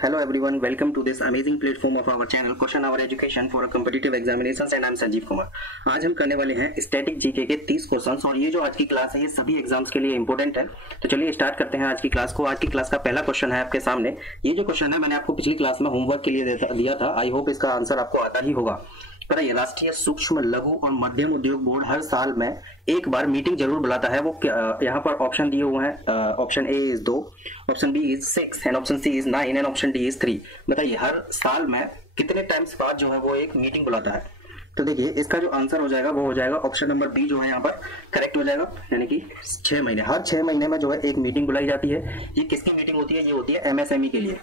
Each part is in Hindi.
Hello everyone, welcome to this amazing platform of our channel Question Hour Education for Competitive Examinations and I am Sanjeev Kumar. आज हम करने वाले हैं स्टैटिक जीके के 30 क्वेश्चंस और ये जो आज की क्लास है ये सभी एग्जाम्स के लिए इंपॉर्टेंट है। तो चलिए स्टार्ट करते हैं आज की क्लास को। आज की क्लास का पहला क्वेश्चन है आपके सामने। ये जो क्वेश्चन है मैंने आपको पिछली क्लास में होमवर्क के लिए दिया था। आई होप इसका आंसर आपको आता ही होगा। बताइए, राष्ट्रीय सूक्ष्म लघु और मध्यम उद्योग बोर्ड हर साल में एक बार मीटिंग जरूर बुलाता है। वो यहाँ पर ऑप्शन दिए हुए हैं। Option A is 2, option B is 6 and option C is 9 and option D is 3। बताइए हर साल में कितने टाइम्स बाद जो है वो एक मीटिंग बुलाता है। तो देखिए इसका जो आंसर हो जाएगा वो हो जाएगा ऑप्शन नंबर बी जो है यहाँ पर करेक्ट हो जाएगा, यानी कि 6 महीने। हर 6 महीने में जो है एक मीटिंग बुलाई जाती है। ये किसकी मीटिंग होती है? ये होती है एमएसएमई के लिए,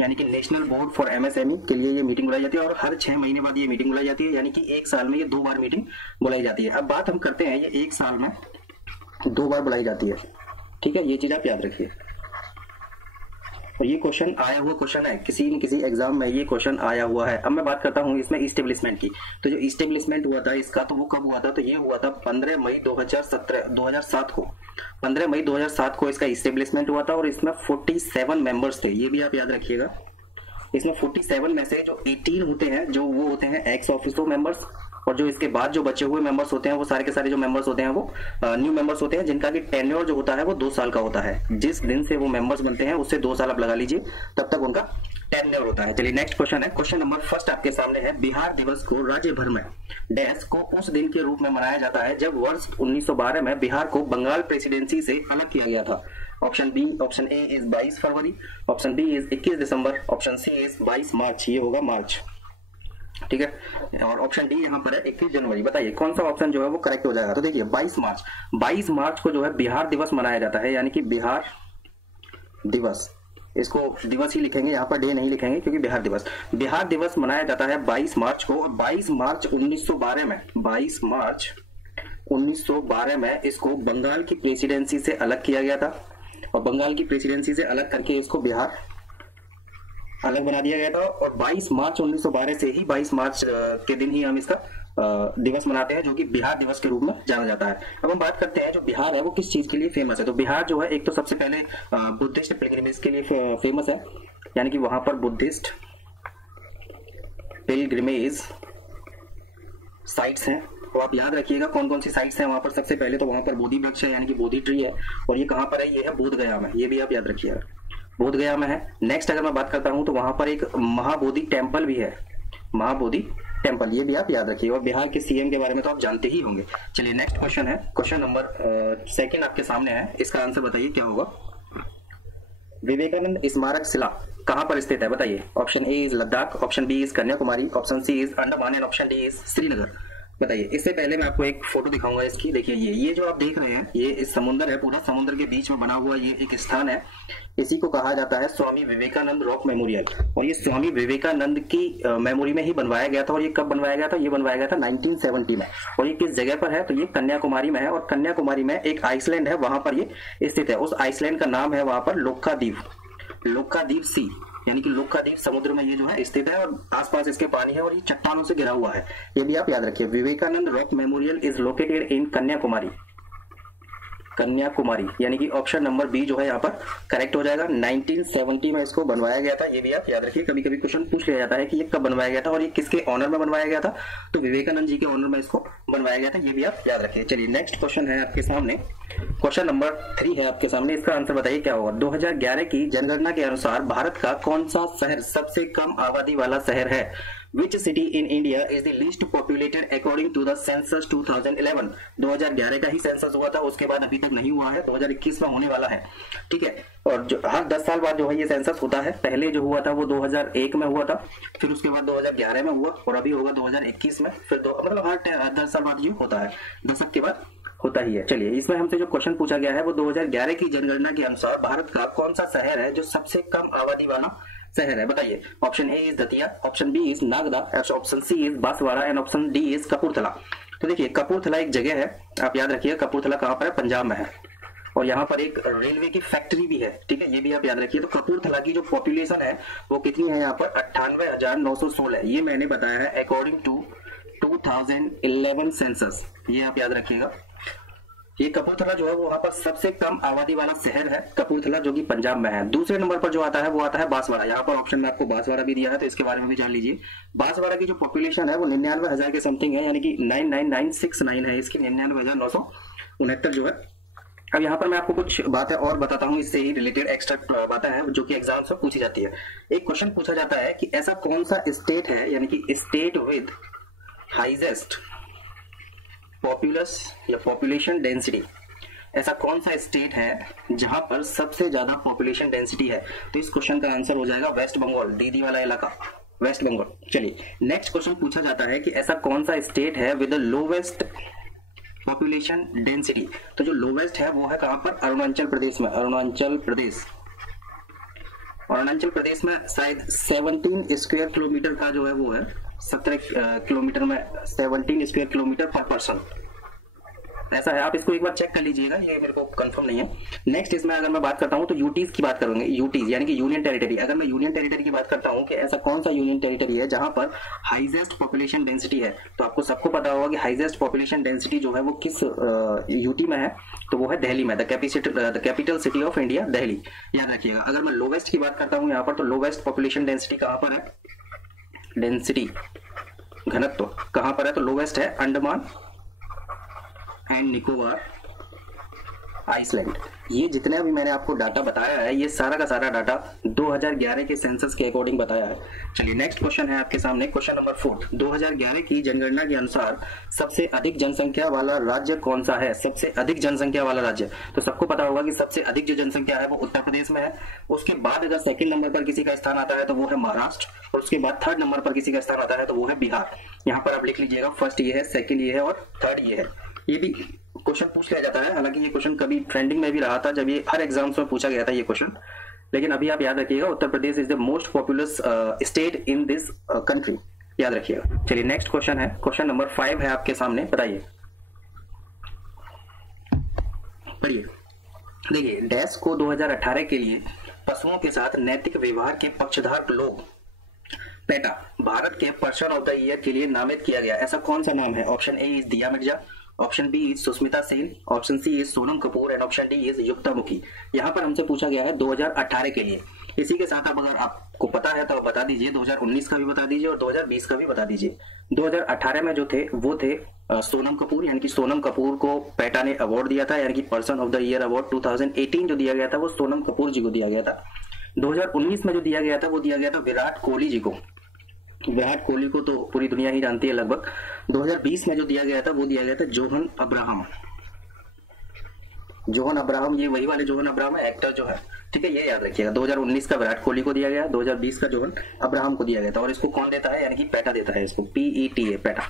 यानी कि नेशनल बोर्ड फॉर एमएसएमई के लिए ये मीटिंग बुलाई जाती है और हर 6 महीने बाद ये मीटिंग बुलाई जाती है, यानी कि एक साल में ये 2 बार मीटिंग बुलाई जाती है। अब बात हम करते हैं ये एक साल में 2 बार बुलाई जाती है, ठीक है, ये चीज आप याद रखिए। और ये क्वेश्चन आया हुआ क्वेश्चन है, किसी न किसी एग्जाम में ये क्वेश्चन आया हुआ है। अब मैं बात करता हूँ इसमें इस्टेब्लिशमेंट की। तो जो इस्टेब्लिशमेंट हुआ था इसका, तो वो कब हुआ था? तो ये हुआ था 15 मई 2007 को। 15 मई 2007 को इसका इस्टेब्लिशमेंट हुआ था और इसमें 47 मेंबर्स थे। ये भी आप याद रखिएगा। इसमें 47 में से जो 18 होते हैं जो वो होते हैं एक्स ऑफिसो मेंबर्स, और जो इसके बाद जो बचे हुए मेंबर्स होते हैं वो सारे के सारे जो मेंबर्स होते हैं वो न्यू मेंबर्स होते हैं, जिनका कि टेन्योर जो होता है वो 2 साल का होता है। जिस दिन से वो मेंबर्स बनते हैं उससे 2 साल आप लगा लीजिए, तब तक उनका टेन्योर होता है। चलिए नेक्स्ट क्वेश्चन है। क्वेश्चन नंबर फर्स्ट आपके सामने है। बिहार दिवस को राज्य भर में डैश को उस दिन के रूप में मनाया जाता है जब वर्ष 1912 में बिहार को बंगाल प्रेसिडेंसी से अलग किया गया था। Option B, option A is 22 February, option B is 21 December, option C is 22 March. ये होगा मार्च, ठीक है। और ऑप्शन डी यहाँ पर है 21 जनवरी। बताइए कौन सा ऑप्शन जो है वो करेक्ट हो जाएगा? तो देखिए 22 मार्च को जो है बिहार दिवस मनाया जाता है, यानी कि बिहार दिवस, इसको दिवस ही लिखेंगे, यहाँ पर डे नहीं लिखेंगे क्योंकि बिहार दिवस मनाया जाता है 22 मार्च को। और 22 मार्च 1912 में इसको बंगाल की प्रेसिडेंसी से अलग किया गया था और बंगाल की प्रेसिडेंसी से अलग करके इसको बिहार अलग बना दिया गया था। और 22 मार्च 1912 से ही 22 मार्च के दिन ही हम इसका दिवस मनाते हैं, जो कि बिहार दिवस के रूप में जाना जाता है। अब हम बात करते हैं जो बिहार है वो किस चीज के लिए फेमस है। तो बिहार जो है एक तो सबसे पहले बुद्धिस्ट पिलग्रिमेज के लिए फेमस है, यानी कि वहां पर बुद्धिस्ट पिलग्रिमेज साइट्स हैं। तो आप याद रखिएगा कौन कौन सी साइट्स हैं वहां पर। सबसे पहले तो वहां पर बोधि वृक्ष है, यानी कि बोधि ट्री है, और ये कहां पर है? ये है बोधगया में। ये भी आप याद रखिएगा, बोधगया में है। नेक्स्ट अगर मैं बात करता हूं तो वहां पर एक महाबोधि टेम्पल भी है, महाबोधि टेम्पल, ये भी आप याद रखिए। और बिहार के सीएम के बारे में तो आप जानते ही होंगे। चलिए नेक्स्ट क्वेश्चन है। क्वेश्चन नंबर सेकंड आपके सामने है। इसका आंसर बताइए क्या होगा। विवेकानंद स्मारक शिला कहां पर स्थित है? बताइए। Option A is Ladakh, option B is Kanyakumari, option C is Andaman and option D is Srinagar. बताइए। इससे पहले मैं आपको एक फोटो दिखाऊंगा इसकी। देखिए ये जो आप देख रहे हैं ये इस समुद्र है, पूरा समुद्र के बीच में बना हुआ ये एक स्थान है। इसी को कहा जाता है स्वामी विवेकानंद रॉक मेमोरियल। और ये स्वामी विवेकानंद की मेमोरी में ही बनवाया गया था। और ये कब बनवाया गया था? ये बनवाया गया था 1970 में। और ये किस जगह पर है? तो ये कन्याकुमारी में है। और कन्याकुमारी में एक आइसलैंड है, वहां पर ये स्थित है। उस आइसलैंड का नाम है वहां पर लोक्कादीप सी, यानी कि लोक्कादीप समुद्र में ये जो है स्थित है। और आसपास इसके पानी है और ये चट्टानों से घिरा हुआ है। ये भी आप याद रखिए। Vivekananda rock memorial is located in Kanyakumari, यानी कि ऑप्शन नंबर बी जो है यहाँ पर करेक्ट हो जाएगा। 1970 में इसको बनवाया गया था। ये भी आप याद रखिए। कभी कभी क्वेश्चन पूछ लिया जाता है कि ये कब बनवाया गया था और ये किसके ऑनर में बनवाया गया था। तो विवेकानंद जी के ऑनर में इसको बनवाया गया था। ये भी आप याद रखिए। चलिए नेक्स्ट क्वेश्चन है आपके सामने। क्वेश्चन नंबर 3 है आपके सामने। इसका आंसर बताइए क्या होगा। 2011 की जनगणना के अनुसार भारत का कौन सा शहर सबसे कम आबादी वाला शहर है? Which city in India is the least populated according to the census 2011? 2011 का ही सेंसस हुआ था, उसके बाद अभी तक नहीं हुआ है। 2021 में होने वाला है, ठीक है। और जो हर 10 साल बाद जो है ये सेंसस होता है। पहले जो हुआ था वो 2001 में हुआ था, फिर उसके बाद 2011 में हुआ और अभी होगा 2021 में। फिर मतलब हर 10 साल बाद ये होता है, दशक के बाद होता ही है। चलिए इसमें हमसे जो क्वेश्चन पूछा गया है वो 2011 की जनगणना के अनुसार भारत का कौन सा शहर है जो सबसे कम आबादी वाला शहर है? बताइए। Option A is Datia, option B is Nagda, option C is Banswara and option D is Kapurthala. तो देखिए कपूरथला एक जगह है, आप याद रखिए। कपूरथला कहां पर है? पंजाब में है। और यहाँ पर एक रेलवे की फैक्ट्री भी है, ठीक है, ये भी आप याद रखिए। तो कपूरथला की जो पॉपुलेशन है वो कितनी है? यहाँ पर 98,916। ये मैंने बताया है अकॉर्डिंग टू 2011 सेंसस। ये आप याद रखिएगा। ये कपूरथला जो है वो वहां पर सबसे कम आबादी वाला शहर है, कपूरथला, जो कि पंजाब में है। दूसरे नंबर पर जो आता है वो आता है बांसवाड़ा। यहाँ पर ऑप्शन में आपको बांसवाड़ा भी दिया है, तो इसके बारे में भी जान लीजिए। बांसवाड़ा की जो पॉपुलेशन है वो 99,000 के समथिंग है, यानी कि 99969 है इसकी, 99,969 जो है। अब यहाँ पर मैं आपको कुछ बातें और बताता हूँ, इससे ही रिलेटेड एक्स्ट्रा बातें हैं जो कि एग्जाम्स में पूछी जाती है। एक क्वेश्चन पूछा जाता है कि ऐसा कौन सा स्टेट है, यानी कि स्टेट विद हाईएस्ट पॉपुलस या पॉपुलेशन डेंसिटी, ऐसा कौन सा स्टेट है जहां पर सबसे ज्यादा पॉपुलेशन डेंसिटी है। तो इस क्वेश्चन का आंसर हो जाएगा वेस्ट बंगाल, दीदी वाला इलाका, वेस्ट बंगाल। चलिए नेक्स्ट क्वेश्चन पूछा जाता है कि ऐसा कौन सा स्टेट है with the lowest population density. तो जो लोवेस्ट है वो है कहां पर, अरुणाचल प्रदेश में। अरुणाचल प्रदेश, अरुणाचल प्रदेश में शायद 17 स्क्वायर किलोमीटर का जो है वो है, 17 किलोमीटर में 17 स्क्वायर किलोमीटर पर पर्सन, ऐसा है। आप इसको एक बार चेक कर लीजिएगा, ये मेरे को कंफर्म नहीं है। नेक्स्ट इसमें अगर मैं बात करता हूं तो यूटीज की बात करेंगे, यूटीज यानी कि यूनियन टेरिटरी। अगर मैं यूनियन टेरिटरी की बात करता हूं कि ऐसा कौन सा यूनियन टेरिटरी है जहां पर हाईएस्ट पॉपुलेशन डेंसिटी है, तो आपको सबको पता होगा कि हाईएस्ट पॉपुलेशन डेंसिटी जो है वो किस यूटी में है, तो वो है दिल्ली में, the capital city of India Delhi, याद रखिएगा। अगर मैं लोवेस्ट की बात करता हूँ यहाँ पर, तो लोवेस्ट पॉपुलेशन डेंसिटी कहां पर है, डेंसिटी घनत्व कहां पर है, तो लोवेस्ट है अंडमान एंड निकोबार आइसलैंड। ये जितने भी मैंने आपको डाटा बताया है, ये सारा का सारा डाटा 2011 के सेंसस के अकॉर्डिंग बताया है। चलिए नेक्स्ट क्वेश्चन है आपके सामने, क्वेश्चन नंबर 4। 2011 की जनगणना के अनुसार सबसे अधिक जनसंख्या वाला राज्य कौन सा है, सबसे अधिक जनसंख्या वाला राज्य। तो सबको पता होगा कि सबसे अधिक जो जनसंख्या है वो उत्तर प्रदेश में है। उसके बाद अगर सेकंड नंबर पर किसी का स्थान आता है तो वो है महाराष्ट्र, और उसके बाद थर्ड नंबर पर किसी का स्थान आता है तो वो है बिहार। यहाँ पर आप लिख लीजिएगा, फर्स्ट ये है, सेकंड ये है और थर्ड ये है। ये भी क्वेश्चन पूछ लिया जाता है, हालांकि ये क्वेश्चन कभी ट्रेंडिंग में भी रहा था जब ये हर एग्जाम्स में पूछा गया था ये क्वेश्चन, लेकिन अभी आप याद रखिएगा Uttar Pradesh is the most populous state in this country, याद रखिएगा। चलिए नेक्स्ट क्वेश्चन है, क्वेश्चन नंबर 5 है आपके सामने, बताइए, पढ़िए। देखिए, डैश को 2018 के लिए पशुओं के साथ नैतिक व्यवहार के पक्षधर लोग पेटा भारत के पर्सन ऑफ द ईयर के लिए नामित किया गया। ऐसा कौन सा नाम है? ऑप्शन ए इज दिया Mirza, option B is Sushmita Sen, option C is Sonam Kapoor and option D is युक्तामुखी। यहाँ पर हमसे पूछा गया है 2018 के लिए। इसी के साथ अब अगर आपको पता है तो बता दीजिए, 2019 का भी बता दीजिए और 2020 का भी बता दीजिए। 2018 में जो थे वो थे सोनम कपूर, यानी कि सोनम कपूर को पेटा ने अवार्ड दिया था, यानी कि person of the year award 2018 जो दिया गया था वो सोनम कपूर जी को दिया गया था। 2019 में जो दिया गया था वो दिया गया था विराट कोहली जी को। विराट कोहली को तो पूरी दुनिया ही जानती है लगभग। 2020 में जो दिया गया था वो दिया गया था जोहन अब्राहम। जोहन अब्राहम, ये वही वाले जोहन अब्राहम है, एक्टर जो है, ठीक है, ये याद रखिएगा। 2019 का विराट कोहली को दिया गया, 2020 का जोहन अब्राहम को दिया गया था। और इसको कौन देता है? यानी कि पेटा देता है, इसको PETA, पेटा।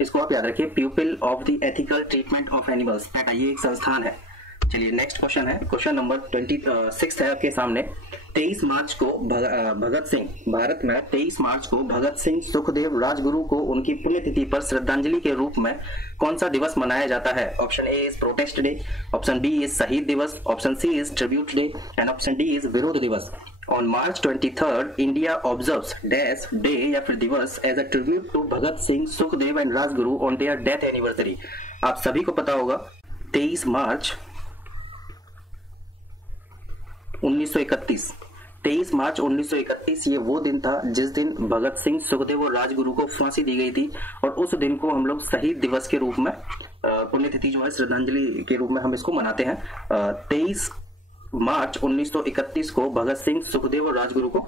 इसको आप याद रखिए, people of the ethical treatment of animals, PETA, ये एक संस्थान है। चलिए नेक्स्ट क्वेश्चन है, क्वेश्चन नंबर 26 है आपके सामने। 23 मार्च को भगत सिंह, भारत में 23 मार्च को भगत सिंह सुखदेव राजगुरु को उनकी पुण्यतिथि पर श्रद्धांजलि के रूप में कौन सा दिवस मनाया जाता है? Option A is protest day, option B is Shaheed Diwas, option C is tribute day and option D is Virodh Diwas. On March 23rd, India observes dash day या फिर दिवस as a tribute to Bhagat Singh Sukhdev and Rajguru on their death anniversary. आप सभी को पता होगा 23 मार्च 1931, 23 मार्च 1931 ये वो दिन था जिस दिन भगत सिंह, सुखदेव और राजगुरु को फांसी दी गई थी, और उस दिन को हम लोग शहीद दिवस के रूप में, पुण्यतिथि जो है श्रद्धांजलि के रूप में हम इसको मनाते हैं। 23 मार्च 1931 को भगत सिंह, सुखदेव और राजगुरु को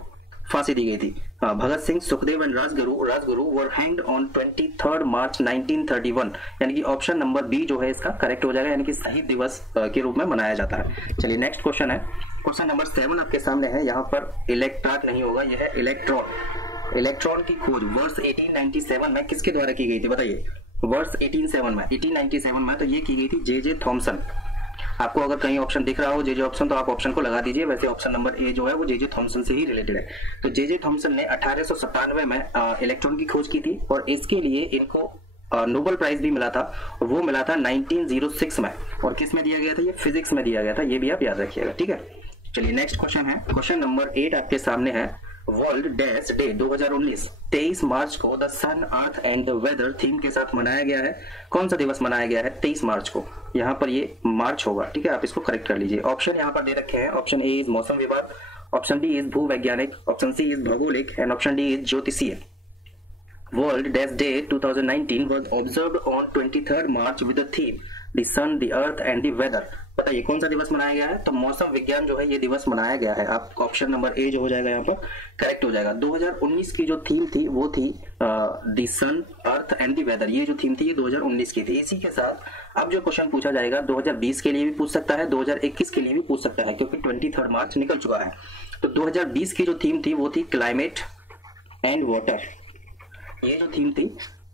फांसी दी गई थी। Bhagat Singh, Sukhdev and Rajguru were hanged on 23 March 1931, यानी कि ऑप्शन नंबर बी जो है इसका करेक्ट हो जाएगा, यानी कि शहीद दिवस के रूप में मनाया जाता है। चलिए नेक्स्ट क्वेश्चन है, क्वेश्चन नंबर 7 आपके सामने है। यहाँ पर इलेक्ट्रॉन नहीं होगा, यह है इलेक्ट्रॉन। इलेक्ट्रॉन की खोज वर्ष 1897 में किसके द्वारा की गई थी? बताइए, वर्ष 1897 में तो ये की गई थी जे थॉमसन। आपको अगर कहीं ऑप्शन दिख रहा हो जे ऑप्शन, तो आप ऑप्शन को लगा दीजिए। वैसे ऑप्शन नंबर ए जो है वो जे थॉमसन से ही रिलेटेड है। तो जे थॉमसन ने 1897 में इलेक्ट्रॉन की खोज की थी, और इसके लिए इनको नोबेल प्राइज भी मिला था, और वो मिला था 1906 में। और किस में दिया गया था? ये फिजिक्स में दिया गया था, ये भी आप याद रखिएगा, ठीक है। चलिए नेक्स्ट क्वेश्चन है, क्वेश्चन नंबर 8 आपके सामने है। वर्ल्ड डैश डे 2019 23 मार्च को the sun earth and the weather theme के साथ मनाया गया है। कौन सा दिवस मनाया गया है? 23 मार्च को। यहाँ पर ये मार्च होगा, ठीक है, आप इसको करेक्ट कर लीजिए। ऑप्शन यहाँ पर दे रखे हैं। ऑप्शन ए इज मौसम विभाग, ऑप्शन बी इज भूवैज्ञानिक, ऑप्शन सी इज भौगोलिक एंड ऑप्शन डी इज ज्योतिषीय। World Dash Day 2019 was observed on 23rd March with the theme The Sun, the Earth and the Weather। बताइए कौन सा दिवस मनाया गया है? तो मौसम विज्ञान जो है ये दिवस मनाया गया है। आप ऑप्शन नंबर ए जो हो जाएगा यहाँ पर करेक्ट हो जाएगा। 2019 की जो थीम थी वो थी the sun, earth and the weather. ये जो थीम थी ये 2019 की थी। इसी के साथ अब जो क्वेश्चन पूछा जाएगा 2020 के लिए भी पूछ सकता है, 2021 के लिए भी पूछ सकता है, क्योंकि 23 मार्च निकल चुका है। तो 2020 की जो थीम थी वो थी क्लाइमेट एंड वाटर। ये जो थीम थी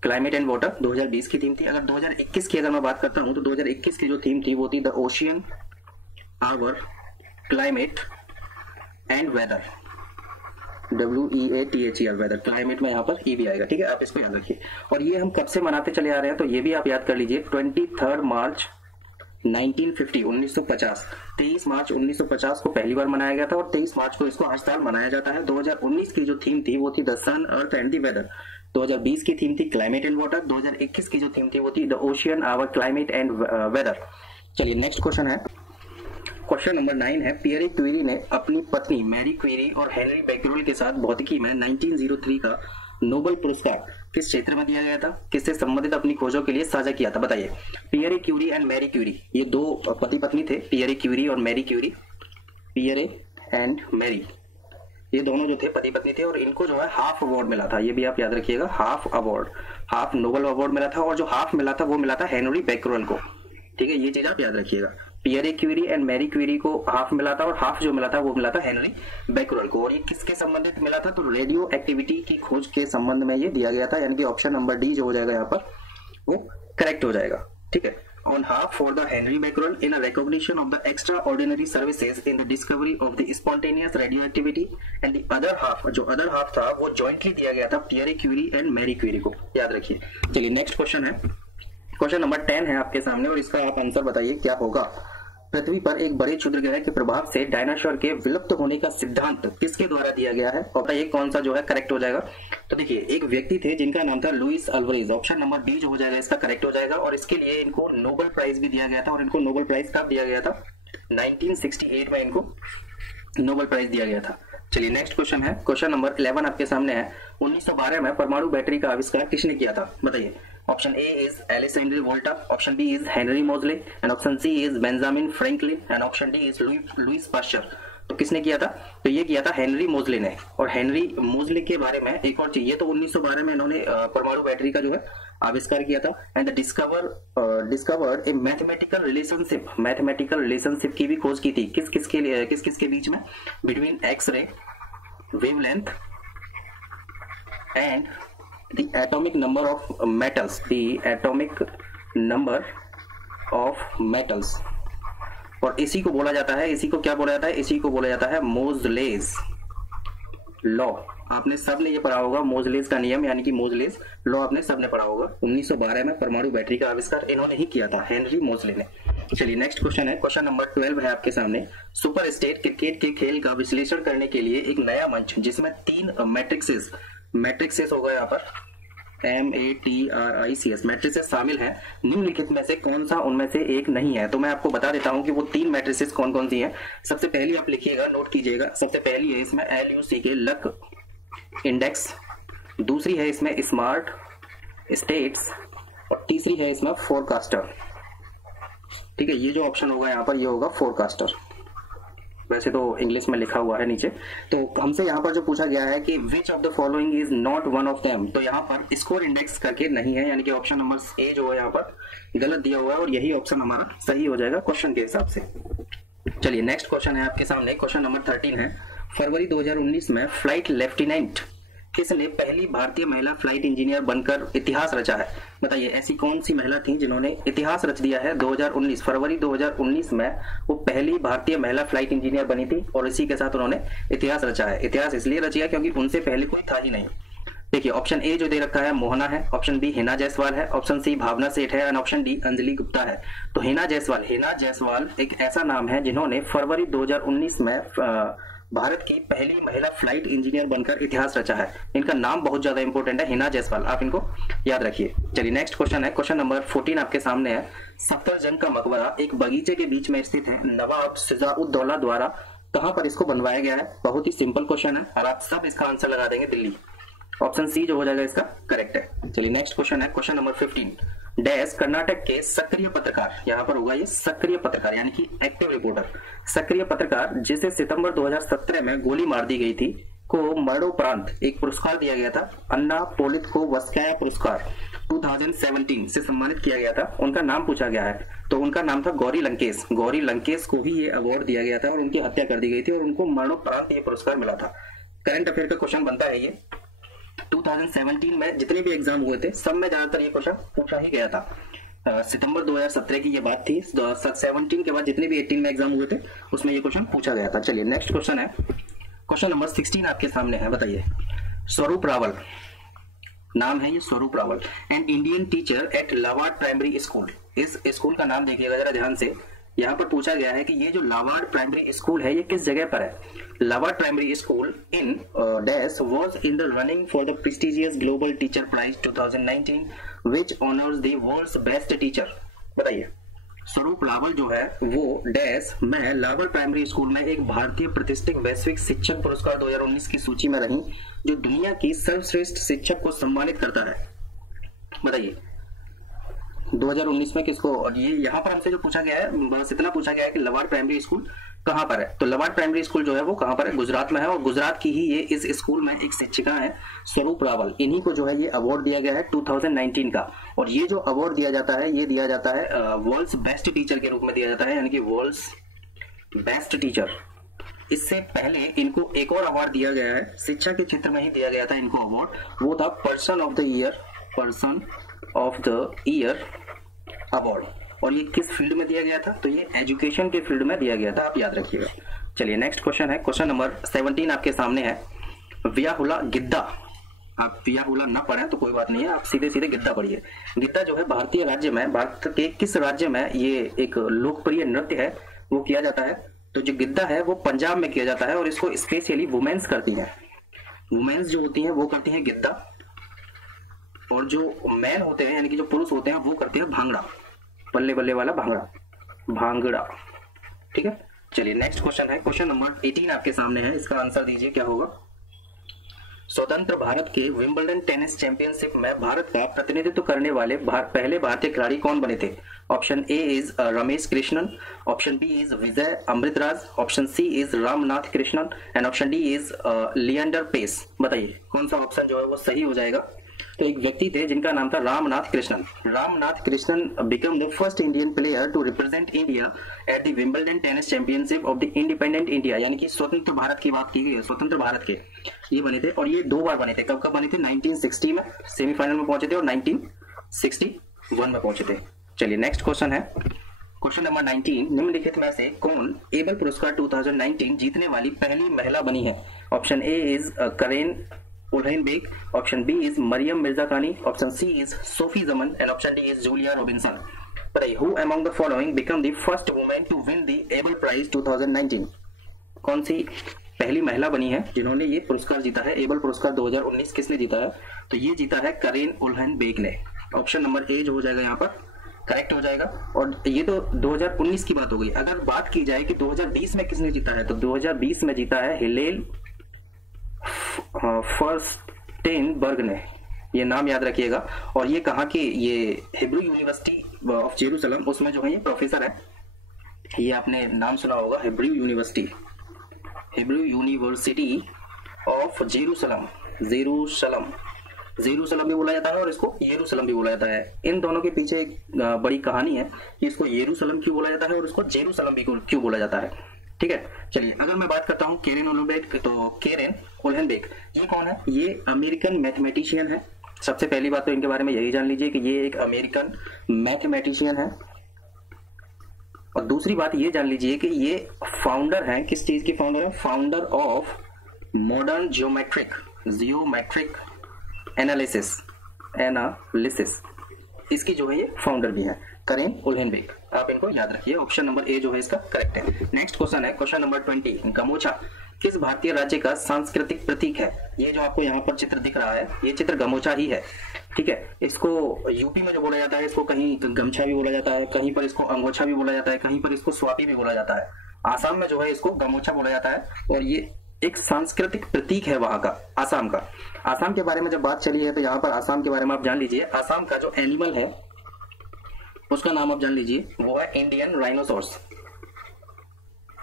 क्लाइमेट एंड वाटर 2020 की थीम थी। अगर 2021 की अगर मैं बात करता हूं तो 2021 की जो थीम थी वो थी the ocean, our, climate and weather. WEATHER weather. Climate में यहाँ पर ई भी आएगा, ठीक है, आप इसको याद रखिए। और ये हम कब से मनाते चले आ रहे हैं तो ये भी आप याद कर लीजिए। 23 मार्च 1950 1950 23 मार्च 1950 को पहली बार मनाया गया था और 23 मार्च को इसको हर साल मनाया जाता है। 2019 की जो थीम थी वो थी the sun, earth and the weather. 2020 की थीम थी क्लाइमेट एंड वाटर। 2021 की जो थीम थी वो थी the ocean, our, climate and weather. चलिए नेक्स्ट क्वेश्चन है, क्वेश्चन नंबर 9 है। पियरे क्यूरी ने अपनी पत्नी मैरी क्यूरी और हेनरी बेकरेल के साथ भौतिकी में 1903 का नोबेल पुरस्कार किस क्षेत्र में दिया गया था? किससे संबंधित अपनी खोजों के लिए साझा किया था? बताइए। Pierre Curie and Marie Curie, ये दो पति पत्नी थे, पियरे क्यूरी और Marie Curie. Pierre and Marie ये दोनों जो थे पति पत्नी थे और इनको जो है हाफ अवार्ड मिला था। ये भी आप याद रखिएगा, half award, half Nobel award मिला था और जो हाफ मिला था वो मिला था हेनरी बेकरेल को, ठीक है, ये चीज आप याद रखिएगा। Pierre Curie and Marie Curie को हाफ मिला था और हाफ जो मिला था वो मिला था हेनरी बेकरेल को। और ये किसके संबंधित मिला था? तो रेडियो एक्टिविटी की खोज के संबंध में ये दिया गया था, यानी कि ऑप्शन नंबर डी जो हो जाएगा यहाँ पर वो करेक्ट हो जाएगा, ठीक है। On half for the Henry Becquerel in a recognition of the extraordinary services in the discovery of the spontaneous radioactivity and the other half, जो other half था वो jointly दिया गया था Pierre Curie and Marie Curie को, याद रखिए। चलिए नेक्स्ट क्वेश्चन है, क्वेश्चन नंबर 10 है आपके सामने और इसका आप आंसर बताइए क्या होगा। पृथ्वी पर एक बड़े क्षुद्र ग्रह के प्रभाव से डायनासोर के विलुप्त होने का सिद्धांत किसके द्वारा दिया गया है? और ये कौन सा जो है करेक्ट हो जाएगा? तो देखिए एक व्यक्ति थे जिनका नाम था Luis Alvarez. Option number B जो हो जाएगा इसका करेक्ट हो जाएगा और इसके लिए इनको नोबेल प्राइज भी दिया गया था। और इनको नोबेल प्राइज कब दिया गया था? 1968 में इनको नोबेल प्राइज दिया गया था। चलिए नेक्स्ट क्वेश्चन है, क्वेश्चन नंबर 11 आपके सामने है। 1912 में परमाणु बैटरी का आविष्कार किसने किया था? बताइए। Option A is Alexander Volta, option B is Henry Moseley and option C is Benjamin Franklin and option D is Louis Pasteur. तो किसने किया था? तो ये किया था हेनरी मोजले ने। और हेनरी मोजले के बारे में एक और चीज, ये तो 1912 में इन्होंने परमाणु बैटरी का जो है आविष्कार किया था and discovered A mathematical relationship की भी खोज की थी। किस किसके बीच में? Between X ray wavelength and the atomic number of metals, और इसी को बोला जाता है, इसी को क्या बोला जाता है? इसी को बोला जाता है मोजलेस लॉ। आपने सबने ये पढ़ा होगा मोजलेस का नियम, यानी कि मोजलेस लॉ आपने सबने पढ़ा होगा। 1912 में परमाणु बैटरी का आविष्कार इन्होंने ही किया था, हेनरी मोजले ने। चलिए नेक्स्ट क्वेश्चन है, क्वेश्चन नंबर 12 है आपके सामने। सुपर स्टेट क्रिकेट के खेल का विश्लेषण करने के लिए एक नया मंच जिसमें 3 मैट्रिक्सेस होगा यहाँ पर MATRICS मैट्रिसेस शामिल हैं, निम्नलिखित में से कौन सा उनमें से एक नहीं है? तो मैं आपको बता देता हूं कि वो 3 मैट्रिसेस कौन कौन सी हैं। सबसे पहली आप लिखिएगा, नोट कीजिएगा। सबसे पहली है इसमें LUC के लक इंडेक्स, दूसरी है इसमें स्मार्ट स्टेट्स और तीसरी है इसमें फोरकास्टर, ठीक है। ये जो ऑप्शन होगा यहाँ पर ये होगा फोरकास्टर, वैसे तो इंग्लिश में लिखा हुआ है नीचे। तो हमसे यहाँ पर जो पूछा गया है कि which of the following is not one of them, तो यहाँ पर स्कोर इंडेक्स करके नहीं है, यानी कि ऑप्शन नंबर ए जो है यहाँ पर गलत दिया हुआ है और यही ऑप्शन हमारा सही हो जाएगा क्वेश्चन के हिसाब से। चलिए नेक्स्ट क्वेश्चन है आपके सामने, क्वेश्चन नंबर 13 है। फरवरी 2019 में फ्लाइट लेफ्टिनेंट किसने पहली भारतीय महिला फ्लाइट इंजीनियर बनकर इतिहास रचा है? बताइए ऐसी कौन सी महिला थी जिन्होंने इतिहास रच दिया है? 2019 फरवरी 2019 में वो पहली भारतीय महिला फ्लाइट इंजीनियर बनी थी और इसी के साथ उन्होंने इतिहास रचा है। इतिहास इसलिए रचिया क्योंकि उनसे पहले कोई था ही नहीं। देखिए ऑप्शन ए जो दे रखा है मोहना है, ऑप्शन बी हिना जायसवाल है, ऑप्शन सी भावना सेठ है and option D Anjali Gupta है। तो हिना जायसवाल एक ऐसा नाम है जिन्होंने फरवरी 2019 में भारत की पहली महिला फ्लाइट इंजीनियर बनकर इतिहास रचा है। इनका नाम बहुत ज्यादा इंपॉर्टेंट है, हिना जायसवाल, आप इनको याद रखिए। चलिए नेक्स्ट क्वेश्चन है, क्वेश्चन नंबर 14 आपके सामने है। सफदरजंग का मकबरा एक बगीचे के बीच में स्थित है, नवाब शुजा-उद-दौला द्वारा कहां पर इसको बनवाया गया है? बहुत ही सिंपल क्वेश्चन है और आप सब इसका आंसर लगा देंगे दिल्ली। ऑप्शन सी जो हो जाएगा इसका करेक्ट है। चलिए नेक्स्ट क्वेश्चन है, क्वेश्चन नंबर 15। डैश कर्नाटक के सक्रिय पत्रकार, यहाँ पर होगा ये सक्रिय पत्रकार यानी कि एक्टिव रिपोर्टर, सक्रिय पत्रकार जिसे सितंबर 2017 में गोली मार दी गई थी को मरणोपरांत एक पुरस्कार दिया गया था, अन्ना पोलितकोवस्काया पुरस्कार 2017 से सम्मानित किया गया था। उनका नाम पूछा गया है, तो उनका नाम था गौरी लंकेश। गौरी लंकेश को ही ये अवार्ड दिया गया था और उनकी हत्या कर दी गई थी और उनको मरणोपरांत ये पुरस्कार मिला था। करंट अफेयर का क्वेश्चन बनता है ये। 2017 में जितने भी एग्जाम हुए थे सब में ज्यादातर ये क्वेश्चन पूछा ही गया था। सितंबर 2017 की ये बात थी। 17 के बाद जितने भी 18 में एग्जाम हुए थे उसमें ये क्वेश्चन पूछा गया था। चलिए नेक्स्ट क्वेश्चन है, क्वेश्चन नंबर 16 आपके सामने है। बताइए, स्वरूप रावल नाम है ये, Swaroop Rawal, an Indian teacher at Lavad primary school. इस स्कूल का नाम देखिएगा जरा ध्यान से। यहाँ पर पूछा गया है कि ये जो लावार्ड प्राइमरी स्कूल है ये किस जगह पर है? Lavad primary school in dash was in the running for the prestigious global teacher prize 2019 which honours the world's best teacher. बताइए, स्वरूप रावल जो है वो डैश में लावार्ड प्राइमरी स्कूल में एक भारतीय प्रतिष्ठित वैश्विक शिक्षक पुरस्कार 2019 की सूची में रही जो दुनिया की सर्वश्रेष्ठ शिक्षक को सम्मानित करता है। बताइए 2019 में किसको? और ये यहाँ पर हमसे जो पूछा गया है बस इतना पूछा गया है कि लावार्ड प्राइमरी स्कूल कहाँ पर है। तो लावार्ड प्राइमरी स्कूल जो है वो कहाँ पर है? गुजरात में है और गुजरात की ही ये इस स्कूल में एक शिक्षिका है स्वरूप रावल। इन्हीं को जो है ये अवार्ड दिया गया है 2019 का। और ये जो अवार्ड दिया जाता है ये दिया जाता है वर्ल्ड्स बेस्ट टीचर के रूप में दिया जाता है, यानी कि वर्ल्ड्स बेस्ट टीचर। इससे पहले इनको एक और अवार्ड दिया गया है, शिक्षा के क्षेत्र में ही दिया गया था इनको अवार्ड, वो था person of the year, person of the year award. और ये किस फील्ड में दिया गया था? तो ये एजुकेशन के फील्ड में दिया गया था, आप याद रखिएगा। चलिए नेक्स्ट क्वेश्चन है, क्वेश्चन नंबर 17 आपके सामने है। वियाहुला गिद्दा, आप वियाहुला ना पढ़े तो कोई बात नहीं है, आप सीधे सीधे गिद्दा पढ़िए। गिद्दा जो है भारतीय राज्य में, भारत के किस राज्य में ये एक लोकप्रिय नृत्य है वो किया जाता है? तो जो गिद्दा है वो पंजाब में किया जाता है और इसको स्पेशली वुमेन्स करती हैं। वुमेन्स जो होती हैं वो करती हैं गिद्दा, और जो मैन होते हैं यानी कि जो पुरुष होते हैं वो करते हैं भांगड़ा, बल्ले बल्ले वाला भांगड़ा, भांगड़ा। ठीक है, चलिए नेक्स्ट क्वेश्चन है, क्वेश्चन नंबर 18 आपके सामने है। इसका आंसर दीजिए क्या होगा? स्वतंत्र भारत के विंबलडन टेनिस चैंपियनशिप में भारत का प्रतिनिधित्व करने वाले पहले भारतीय खिलाड़ी कौन बने थे? Option A is Ramesh Krishnan, option B is Vijay Amritraj, option C is Ramnath Krishnan and option D is Leander Paes. बताइए कौन सा ऑप्शन जो है वो सही हो जाएगा? तो एक व्यक्ति थे जिनका नाम था Ramnath Krishnan. Ramnath Krishnan became the first Indian player to represent India at the Wimbledon tennis championship of the independent India, यानी कि स्वतंत्र भारत की बात की गई है, स्वतंत्र भारत के ये बने थे और ये 2 बार बने थे। कब कब बने थे? 1960 में सेमीफाइनल में पहुंचे थे और 1961 में पहुंचे थे। चलिए नेक्स्ट क्वेश्चन है, क्वेश्चन नंबर 19। निम्नलिखित में से कौन एबल पुरस्कार 2019 जीतने वाली पहली महिला बनी है? Option A is Karen Uhlenbeck, option B is Maryam Mirzakhani, option C is Sophie Germain and option D is Julia Robinson. बताइए who among the following became the first women to win the Abel prize 2019? कौन सी पहली महिला बनी है जिन्होंने ये पुरस्कार जीता है? एबल पुरस्कार 2019 किसने जीता है? तो ये जीता है करेन उल्हैन बेग ने। ऑप्शन नंबर ए जो हो जाएगा यहाँ पर करेक्ट हो जाएगा। और ये तो 2019 की बात हो गई। अगर बात की जाए कि 2020 में किसने जीता है, तो 2020 में जीता है हिलेल फर्स्टेनबर्ग ने, ये नाम याद रखिएगा। और ये कहाँ की? ये हिब्रू यूनिवर्सिटी ऑफ जेरूसलम, उसमें जो है ये प्रोफेसर है। ये आपने नाम सुना होगा, Hebrew university, Hebrew university of Jerusalem. Jerusalem, Jerusalem भी बोला जाता है और इसको येरूशलम भी बोला जाता है। इन दोनों के पीछे एक बड़ी कहानी है कि इसको येरूशलम क्यों बोला जाता है और इसको जेरूसलम भी क्यों बोला जाता है। ठीक है, चलिए अगर मैं बात करता हूँ केरेन उल्हनबेग, तो केरेन उल्हनबेग ये कौन है? ये अमेरिकन मैथमेटिशियन है। सबसे पहली बात तो इनके बारे में यही जान लीजिए कि ये एक अमेरिकन मैथमेटिशियन है। और दूसरी बात ये जान लीजिए कि ये फाउंडर है, किस चीज की फाउंडर है? Founder of modern geometric analysis, इसकी जो है ये फाउंडर भी है करेन उल्हनबेग। आप इनको याद रखिए। ऑप्शन नंबर ए जो है इसका करेक्ट है। नेक्स्ट क्वेश्चन है, क्वेश्चन नंबर 20। गमोछा किस भारतीय राज्य का सांस्कृतिक प्रतीक है? ये जो आपको यहाँ पर चित्र दिख रहा है, ये चित्र गमोचा ही है, ठीक है। इसको यूपी में जो बोला जाता है, इसको कहीं गमछा भी बोला जाता है, कहीं पर इसको अंगोछा भी बोला जाता है, कहीं पर इसको स्वापी भी बोला जाता है। आसाम में जो है इसको गमोछा बोला जाता है, और ये एक सांस्कृतिक प्रतीक है वहां का, आसाम का। आसाम के बारे में जब बात चली है तो यहाँ पर आसाम के बारे में आप जान लीजिए। आसाम का जो एनिमल है उसका नाम आप जान लीजिए, वो है इंडियन राइनोसोर्स।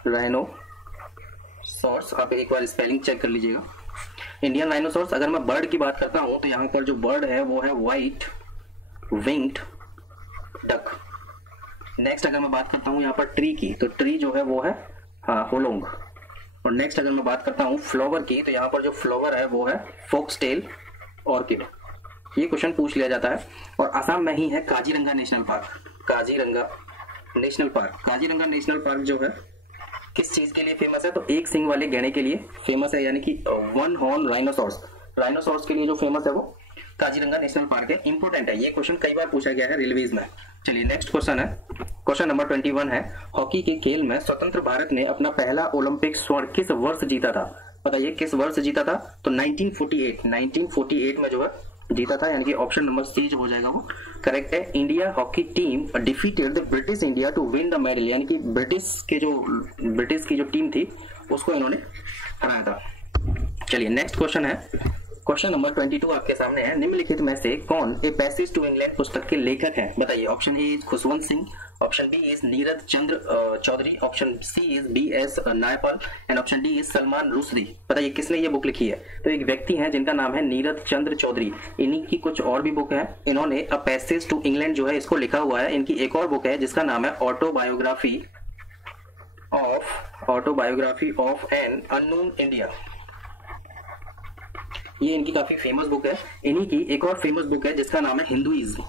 राइनोसोर्स, आप एक बार स्पेलिंग चेक कर लीजिएगा, इंडियन राइनोसोर्स। अगर मैं बर्ड की बात करता हूं तो यहाँ पर जो बर्ड है वो है व्हाइट विंग्ड डक। नेक्स्ट अगर मैं बात करता हूँ यहाँ पर ट्री की, तो ट्री जो है वो है होलोंग। और नेक्स्ट अगर मैं बात करता हूँ फ्लावर की, तो यहाँ पर जो फ्लावर है वो है फोक्सटेल ऑर्किड। ये क्वेश्चन पूछ लिया जाता है। और आसाम में ही है Kaziranga national park. Kaziranga national park, Kaziranga national park जो है किस चीज के लिए फेमस है? तो एक सिंग वाले गैंडे के लिए फेमस है, यानी कि वन हॉर्न राइनोसोर्स, राइनोसोर्स के लिए जो फेमस है वो काजीरंगा नेशनल पार्क है। इंपोर्टेंट है, ये क्वेश्चन कई बार पूछा गया है रेलवेज में। चलिए नेक्स्ट क्वेश्चन है, क्वेश्चन नंबर 21 है, हॉकी के खेल में स्वतंत्र भारत ने अपना पहला ओलंपिक स्वर्ण किस वर्ष जीता था? बताइए किस वर्ष जीता था? तो 1948 में जो है जीता था, यानी कि ऑप्शन नंबर सी जो हो जाएगा वो करेक्ट है। India hockey team defeated the British India to win the medal, यानी कि ब्रिटिश की जो टीम थी उसको इन्होंने हराया था। चलिए नेक्स्ट क्वेश्चन है, क्वेश्चन नंबर 22 आपके सामने है, निम्नलिखित में से कौन ए पैसेज टू इंग्लैंड पुस्तक के लेखक हैं? बताइए। Option A is Khushwant Singh, option B is Nirad Chandra Chaudhuri, option C is BS Naipaul and option D is Salman Rushdie. बताइए किसने ये बुक लिखी है? तो एक व्यक्ति हैं जिनका नाम है नीरज चंद्र चौधरी। इन्हीं की कुछ और भी बुक है, इन्होंने अ पैसेज टू इंग्लैंड जो है इसको लिखा हुआ है। इनकी एक और बुक है जिसका नाम है autobiography of an unknown India. ये इनकी काफी फेमस बुक है। इन्हीं की एक और फेमस बुक है जिसका नाम है हिंदुइज्म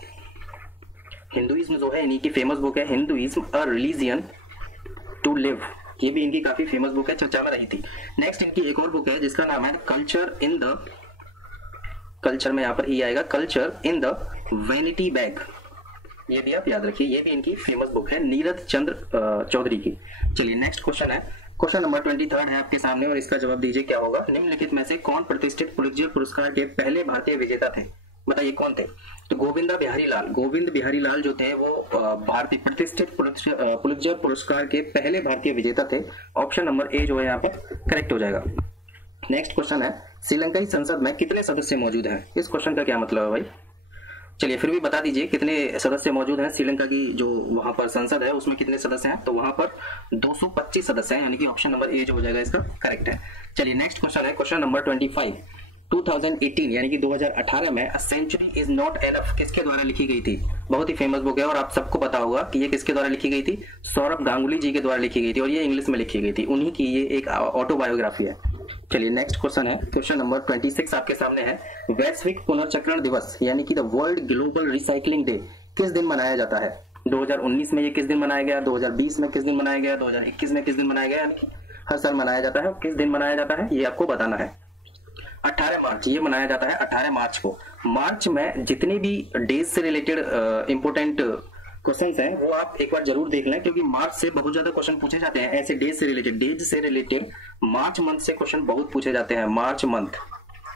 जो है इन्हीं की फेमस बुक है, Hinduism a religion to live. ये भी इनकी काफी फेमस बुक है, चर्चा में रही थी। नेक्स्ट इनकी एक और बुक है जिसका नाम है कल्चर में यहाँ पर ई आएगा, culture in the vanity bag. ये भी आप याद रखिए, ये भी इनकी फेमस बुक है नीरज चंद्र चौधरी की। चलिए नेक्स्ट क्वेश्चन है, क्वेश्चन नंबर 23 है आपके सामने, और इसका जवाब दीजिए क्या होगा। निम्नलिखित में से कौन प्रतिष्ठित पुलित्जर पुरस्कार के पहले भारतीय विजेता थे? बताइए कौन थे? तो गोविंद बिहारी लाल जो थे वो भारतीय प्रतिष्ठित पुलित्जर पुरस्कार के पहले भारतीय विजेता थे। ऑप्शन नंबर ए जो है यहाँ पर करेक्ट हो जाएगा। नेक्स्ट क्वेश्चन है, श्रीलंकाई संसद में कितने सदस्य मौजूद हैं? इस क्वेश्चन का क्या मतलब है भाई? चलिए फिर भी बता दीजिए कितने सदस्य मौजूद हैं श्रीलंका की जो वहां पर संसद है उसमें कितने सदस्य हैं? तो वहां पर 225 सदस्य हैं, यानी कि ऑप्शन नंबर ए जो हो जाएगा इसका करेक्ट है। चलिए नेक्स्ट क्वेश्चन है, क्वेश्चन नंबर 25, 2018 यानी कि 2018 में सेंचुरी इज नॉट एनफ किसके द्वारा लिखी गई थी? बहुत ही फेमस बुक है और आप सबको पता होगा कि ये किसके द्वारा लिखी गई थी? सौरभ गांगुली जी के द्वारा लिखी गई थी, और ये इंग्लिश में लिखी गई थी। उन्हीं की ये एक ऑटोबायोग्राफी है। चलिए नेक्स्ट क्वेश्चन है, क्वेश्चन नंबर 26 आपके सामने है, वैश्विक पुनर्चक्रण दिवस यानी कि the world global recycling day किस दिन मनाया जाता है? 2019 में ये किस दिन मनाया गया, 2020 में किस दिन मनाया गया, 2021 में किस दिन मनाया गया, यानी कि हर साल मनाया जाता है। किस दिन मनाया जाता है ये आपको बताना है। 18 मार्च ये मनाया जाता है, 18 मार्च को। मार्च में जितने भी डेज से रिलेटेड इंपोर्टेंट क्वेश्चंस हैं वो आप एक बार जरूर देख लें, क्योंकि मार्च से बहुत ज्यादा क्वेश्चन पूछे जाते हैं ऐसे डेज से रिलेटेड मार्च मंथ से क्वेश्चन बहुत पूछे जाते हैं, मार्च मंथ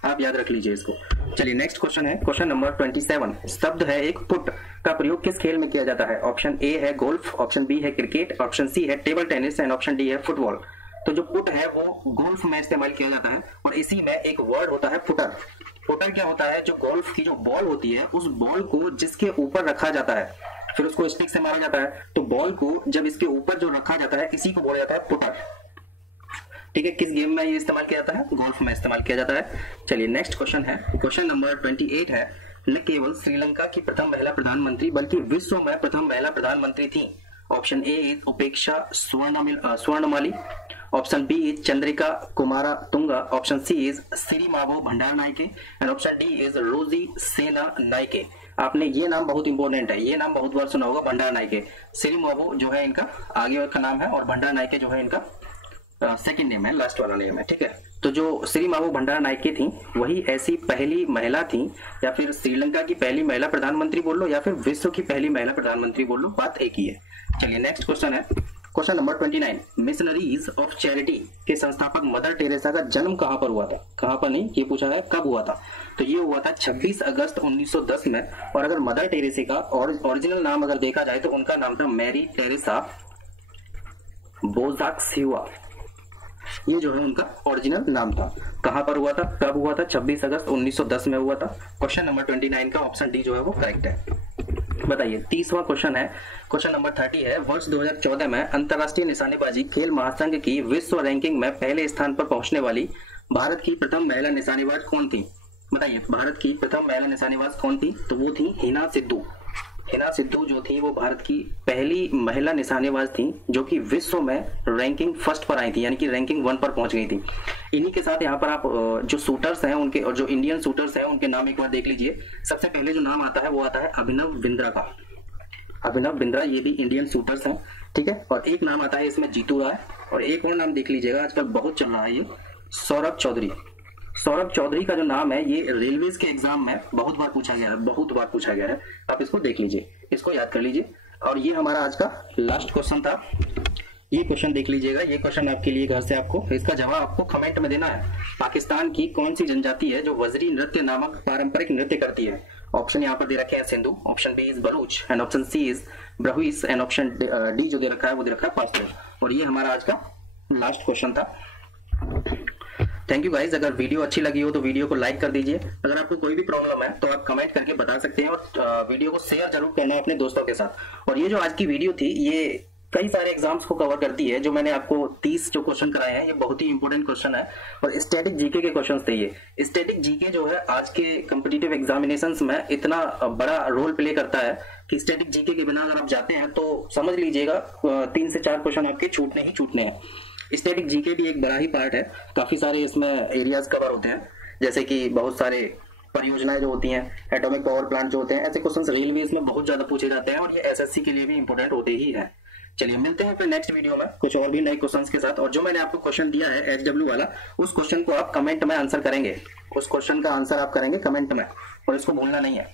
आप याद रख लीजिए इसको। चलिए नेक्स्ट क्वेश्चन है, क्वेश्चन नंबर 27, शब्द है एक पुट का प्रयोग किस खेल में किया जाता है? ऑप्शन ए है गोल्फ, ऑप्शन बी है क्रिकेट, ऑप्शन सी है table tennis and option D है फुटबॉल। तो जो पुट है वो गोल्फ में इस्तेमाल किया जाता है, और इसी में एक वर्ड होता है पुटर। पुटर क्या होता है? जो गोल्फ की जो बॉल होती है उस बॉल को जिसके ऊपर रखा जाता है, फिर उसको स्टिक से मारा जाता है, तो बॉल को जब इसके ऊपर जो रखा जाता है इसी को बोला जाता है पुटर। ठीक है, किस गेम में ये इस्तेमाल किया जाता है? गोल्फ में इस्तेमाल किया जाता है। चलिए नेक्स्ट क्वेश्चन है, क्वेश्चन नंबर 28 है, न केवल श्रीलंका की प्रथम महिला प्रधानमंत्री बल्कि विश्व में प्रथम महिला प्रधानमंत्री थी। Option A is Upeksha Swarnamali, option B is Chandrika Kumaratunga, option C is Sirimavo Bandaranaike and option D is Rosy सेना नायके। आपने ये नाम बहुत इंपॉर्टेंट है, ये नाम बहुत बार सुना होगा, भंडार नायके। सिरिमावो जो है इनका आगे का नाम है और भंडार नायके जो है इनका सेकंड नेम है, लास्ट वाला नेम है। ठीक है, तो जो सिरिमावो भंडार नायके थी वही ऐसी पहली महिला थी, या फिर श्रीलंका की पहली महिला प्रधानमंत्री बोल लो या फिर विश्व की पहली महिला प्रधानमंत्री बोल लो, बात एक ही है। चलिए नेक्स्ट क्वेश्चन है, question number 29, missionaries of charity के संस्थापक मदर टेरेसा का जन्म कहां पर हुआ था? कहां पर नहीं, ये पूछा है कब हुआ था। तो ये हुआ था 26 अगस्त 1910 में। और अगर मदर टेरेसा का ओरिजिनल नाम अगर देखा जाए तो उनका नाम था मैरी टेरेसा बोजाक्सिवा। ये जो है उनका ओरिजिनल नाम था। कहां पर हुआ था, कब हुआ था? 26 अगस्त 1910 में हुआ था। क्वेश्चन नंबर 29 का ऑप्शन डी जो है वो करेक्ट है। बताइए 30वां क्वेश्चन है, क्वेश्चन नंबर 30 है, वर्ष 2014 में अंतर्राष्ट्रीय निशानेबाजी खेल महासंघ की विश्व रैंकिंग में पहले स्थान पर पहुंचने वाली भारत की प्रथम महिला निशानेबाज कौन थी? बताइए भारत की प्रथम महिला निशानेबाज कौन थी? तो वो थी हिना सिद्धू। हिना सिद्धू जो थी वो भारत की पहली महिला निशानेबाज थी जो कि विश्व में रैंकिंग फर्स्ट पर आई थी, यानी कि रैंकिंग 1 पर पहुंच गई थी। इन्हीं के साथ यहाँ पर आप जो शूटर्स हैं उनके और जो इंडियन शूटर्स हैं उनके नाम एक बार देख लीजिए। सबसे पहले जो नाम आता है वो आता है अभिनव बिंद्रा का। अभिनव बिंद्रा ये भी इंडियन शूटर्स हैं, ठीक है। और एक नाम आता है इसमें जीतू राय, और एक और नाम देख लीजिएगा, आजकल बहुत चल रहा है ये सौरभ चौधरी। सौरभ चौधरी का जो नाम है ये रेलवेज के एग्जाम में बहुत बार पूछा गया है, बहुत बार पूछा गया है। आप इसको देख लीजिए, इसको याद कर लीजिए। और ये हमारा आज का लास्ट क्वेश्चन था, ये क्वेश्चन देख लीजिएगा। ये क्वेश्चन आपके लिए घर से आपको इसका जवाब आपको कमेंट में देना है। पाकिस्तान की कौन सी जनजाति है जो वजरी नृत्य नामक पारंपरिक नृत्य करती है? ऑप्शन यहाँ पर दे रखे हैं Sindhu, option B is Baloch, and option C is Brahuis, and option D जो दे रखा है वो दे रखा है पास्तूर। और ये हमारा आज का लास्ट क्वेश्चन था। Thank you guys. अगर वीडियो अच्छी लगी हो तो वीडियो को लाइक कर दीजिए। अगर आपको कोई भी प्रॉब्लम है तो आप कमेंट करके बता सकते हैं, और वीडियो को शेयर जरूर करना अपने दोस्तों के साथ। और ये जो आज की वीडियो थी ये कई सारे एग्जाम्स को कवर करती है। जो मैंने आपको 30 जो क्वेश्चन कराए हैं ये बहुत ही इंपॉर्टेंट क्वेश्चन है, और स्टैटिक जीके के क्वेश्चन थे ये। स्टैटिक जीके जो है आज के कॉम्पिटिटिव एग्जामिनेशंस में इतना बड़ा रोल प्ले करता है कि स्टैटिक जीके के बिना अगर आप जाते हैं तो समझ लीजिएगा 3 से 4 क्वेश्चन आपके छूटने ही छूटने हैं। स्टैटिक जीके भी एक बड़ा ही पार्ट है, काफी सारे इसमें एरियाज कवर होते हैं, जैसे कि बहुत सारे परियोजनाएं जो होती हैं, एटॉमिक पावर प्लांट जो होते हैं, ऐसे क्वेश्चंस रेलवेज में बहुत ज्यादा पूछे जाते हैं, और ये एसएससी के लिए भी इंपॉर्टेंट होते ही है। चलिए मिलते हैं फिर नेक्स्ट वीडियो में कुछ और भी नए क्वेश्चंस के साथ। और जो मैंने आपको क्वेश्चन दिया है एचडब्ल्यू वाला, उस क्वेश्चन को आप कमेंट में आंसर करेंगे, उस क्वेश्चन का आंसर आप करेंगे कमेंट में, और इसको भूलना नहीं है।